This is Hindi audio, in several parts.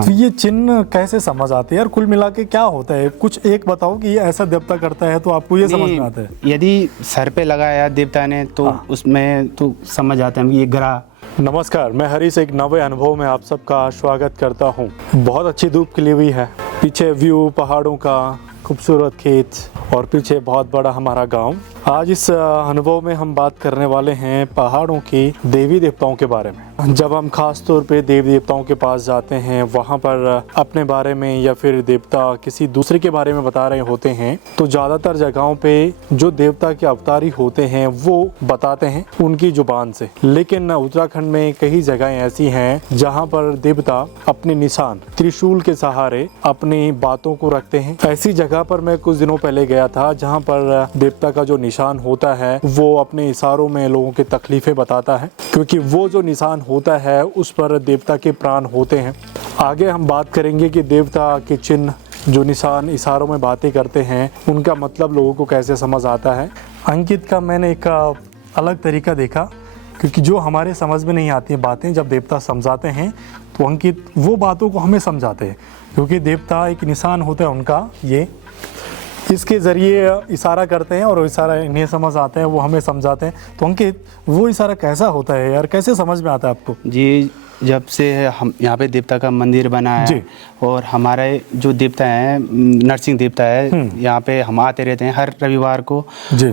हाँ। तो ये चिन्ह कैसे समझ आते हैं यार, कुल मिला के क्या होता है? कुछ एक बताओ कि ये ऐसा देवता करता है तो आपको ये समझ में आता है। यदि सर पे लगाया देवता ने तो उसमें तो समझ आता है कि ये ग्रह। नमस्कार, मैं हरीश एक नवे अनुभव में आप सबका स्वागत करता हूँ। बहुत अच्छी धूप खिली हुई है, पीछे व्यू पहाड़ों का, खूबसूरत खेत और पीछे बहुत बड़ा हमारा गांव। आज इस अनुभव में हम बात करने वाले हैं पहाड़ों की देवी देवताओं के बारे में। जब हम खास तौर पे देवी देवताओं के पास जाते हैं, वहाँ पर अपने बारे में या फिर देवता किसी दूसरे के बारे में बता रहे होते हैं, तो ज़्यादातर जगहों पे जो देवता के अवतारी होते हैं वो बताते हैं उनकी जुबान से। लेकिन उत्तराखंड में कई जगहें ऐसी हैं जहाँ पर देवता अपने निशान त्रिशूल के सहारे अपनी बातों को रखते हैं। ऐसी जगह पर मैं कुछ दिनों पहले गया था जहाँ पर देवता का जो निशान होता है वो अपने इशारों में लोगों की तकलीफें बताता है, क्योंकि वो जो निशान होता है उस पर देवता के प्राण होते हैं। आगे हम बात करेंगे कि देवता के चिन्ह जो निशान इशारों में बातें करते हैं उनका मतलब लोगों को कैसे समझ आता है। अंकित का मैंने एक अलग तरीका देखा, क्योंकि जो हमारे समझ में नहीं आती बातें जब देवता समझाते हैं तो अंकित वो बातों को हमें समझाते हैं, क्योंकि देवता एक निशान होता है उनका, ये इसके ज़रिए इशारा करते हैं और इशारा इन्हें समझ आता है, वो हमें समझाते हैं। तो अंकित वो इशारा कैसा होता है यार, कैसे समझ में आता है आपको? जी, जब से हम यहाँ पे देवता का मंदिर बना है और हमारे जो देवता हैं नरसिंह देवता है, यहाँ पे हम आते रहते हैं हर रविवार को।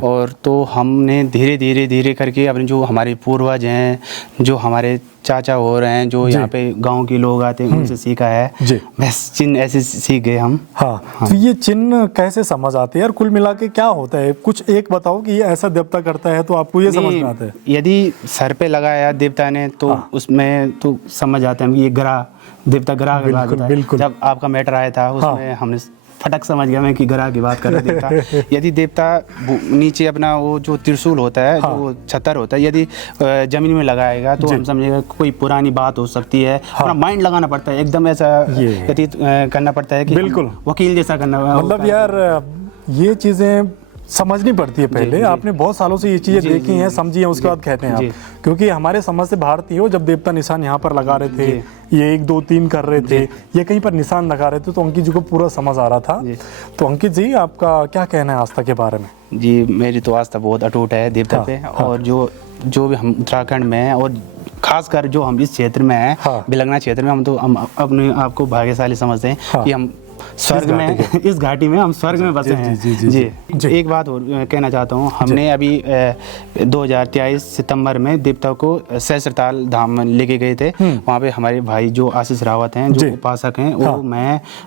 और तो हमने धीरे धीरे करके अपने जो हमारे पूर्वज हैं, जो हमारे चाचा हो रहे हैं, जो यहाँ पे गांव के लोग आते हैं, उनसे सीखा है। बस चिन्ह ऐसे सीख गए हम। हाँ। तो ये चिन्ह कैसे समझ आते हैं यार, कुल मिला के क्या होता है? कुछ एक बताओ कि ये ऐसा देवता करता है तो आपको ये समझ में आता है। यदि सर पे लगाया देवता ने तो उसमें तो समझ आता है कि ये ग्रह देवता ग्रह की बात होता है। जब आपका मैटर आया था उसमें हमने फटक समझ गया मैं कि ग्रह की बात कर रहे देवता। यदि देवता नीचे अपना वो जो त्रिशूल होता है, जो छतर होता है, यदि जमीन में लगाएगा तो हम समझेगा कोई पुरानी बात हो सकती है। अपना माइंड लगाना पड़ता है, एकदम ऐसा व्यतीत करना पड़ता है कि बिल्कुल वकील जैसा करना। मतलब यार ये चीज़ें समझनी पड़ती है पहले। आपने बहुत सालों से ये चीज़ें देखी हैं, समझी हैं, उसके बाद कहते हैं आप। क्योंकि हमारे समझ से भारतीय हो, जब देवता निशान यहाँ पर लगा रहे थे, ये 1 2 3 कर रहे थे, ये कहीं पर निशान लगा रहे थे, तो अंकित जी को पूरा समझ आ रहा था। तो अंकित जी आपका क्या कहना है आस्था के बारे में? जी, मेरी तो आस्था बहुत अटूट है देवता पे। और जो भी हम उत्तराखंड में हैं और खासकर जो हम इस क्षेत्र में हैं, बिलंगना क्षेत्र में, हम तो हम अपने आप को भाग्यशाली समझते हैं कि हम स्वर्ग में, इस घाटी में हम स्वर्ग में बसे हैं। जी। एक बात और कहना चाहता हूँ, हमने अभी 2023 सितंबर में देवता को सहस्त्रताल धाम लेके गए थे। वहाँ पे हमारे भाई जो आशीष रावत हैं, जो उपासक हैं, वो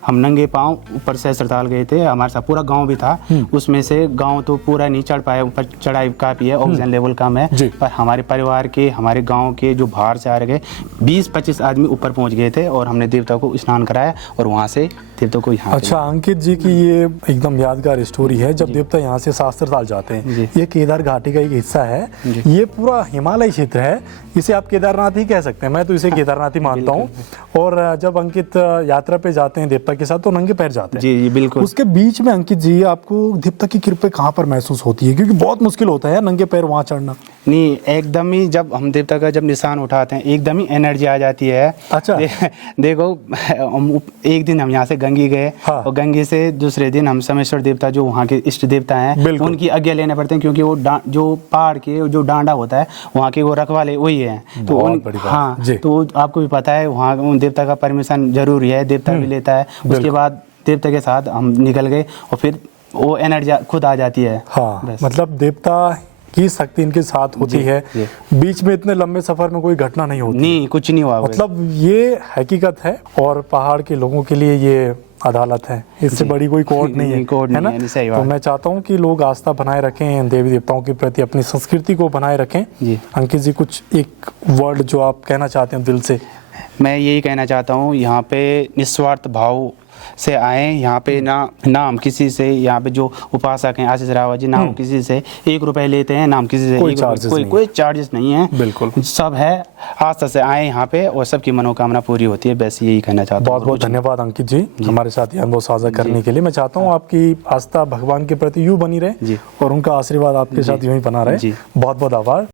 हम नंगे पाँव ऊपर सहस्त्रताल गए थे। हमारे साथ पूरा गाँव भी था। उसमें से गाँव तो पूरा नहीं चढ़ पाए, ऊपर चढ़ाई काफ़ी है, ऑक्सीजन लेवल कम है, पर हमारे परिवार के, हमारे गाँव के जो बाहर से आ रहे 20-25 आदमी ऊपर पहुँच गए थे और हमने देवता को स्नान कराया और वहाँ से देवता को यहाँ। अच्छा अंकित जी की ये एकदम यादगार स्टोरी है। जब देवता यहाँ से सहस्त्रताल जाते हैं, ये केदार घाटी का एक हिस्सा है, ये पूरा हिमालय क्षेत्र है, इसे आप केदारनाथ ही कह सकते हैं, मैं तो इसे केदारनाथ ही मानता हूँ। और जब अंकित यात्रा पे जाते हैं देवता के साथ तो नंगे पैर जाते हैं। जी बिल्कुल। उसके बीच में अंकित जी आपको देवता की कृपा कहाँ पर महसूस होती है? क्योंकि बहुत मुश्किल होता है नंगे पैर वहाँ चढ़ना। नहीं, एकदम ही जब हम देवता का जब निशान उठाते हैं एकदम ही एनर्जी आ जाती है। अच्छा। देखो एक दिन हम यहाँ से गंगी गए और गंगे से दूसरे दिन हम समेश्वर देवता जो वहाँ के इष्ट देवता हैं उनकी आज्ञा लेने पड़ते हैं, क्योंकि वो जो पहाड़ के जो डांडा होता है वहाँ के वो रखवाले वही हैं। तो तो आपको भी पता है वहाँ उन देवता का परमिशन जरूरी है, देवता भी लेता है। उसके बाद देवता के साथ हम निकल गए और फिर वो एनर्जी खुद आ जाती है। मतलब देवता की शक्ति इनके साथ होती है। बीच में इतने लंबे सफर में कोई घटना नहीं होती। नहीं, कुछ नहीं हुआ। मतलब ये हकीकत है और पहाड़ के लोगों के लिए ये अदालत है, इससे बड़ी कोई कोर्ट नहीं है ना? तो मैं चाहता हूँ कि लोग आस्था बनाए रखें देवी देवताओं के प्रति, अपनी संस्कृति को बनाए रखें। अंकित जी कुछ एक वर्ड जो आप कहना चाहते हैं दिल से? मैं यही कहना चाहता हूँ, यहाँ पे निस्वार्थ भाव से आए। यहाँ पे ना हम किसी से, यहाँ पे जो उपासक हैं आशीष रावत जी, ना हम किसी से 1 रुपए लेते हैं, ना हम किसी से कोई चार्जेस नहीं है। बिल्कुल सब है, आस्था से आए यहाँ पे और सबकी मनोकामना पूरी होती है। बस यही कहना चाहता हूँ। बहुत बहुत धन्यवाद अंकित जी हमारे साथ ये अनुभव साझा करने के लिए। मैं चाहता हूँ आपकी आस्था भगवान के प्रति यूँ बनी रहे और उनका आशीर्वाद आपके साथ यूँ ही बना रहे। बहुत बहुत आभार।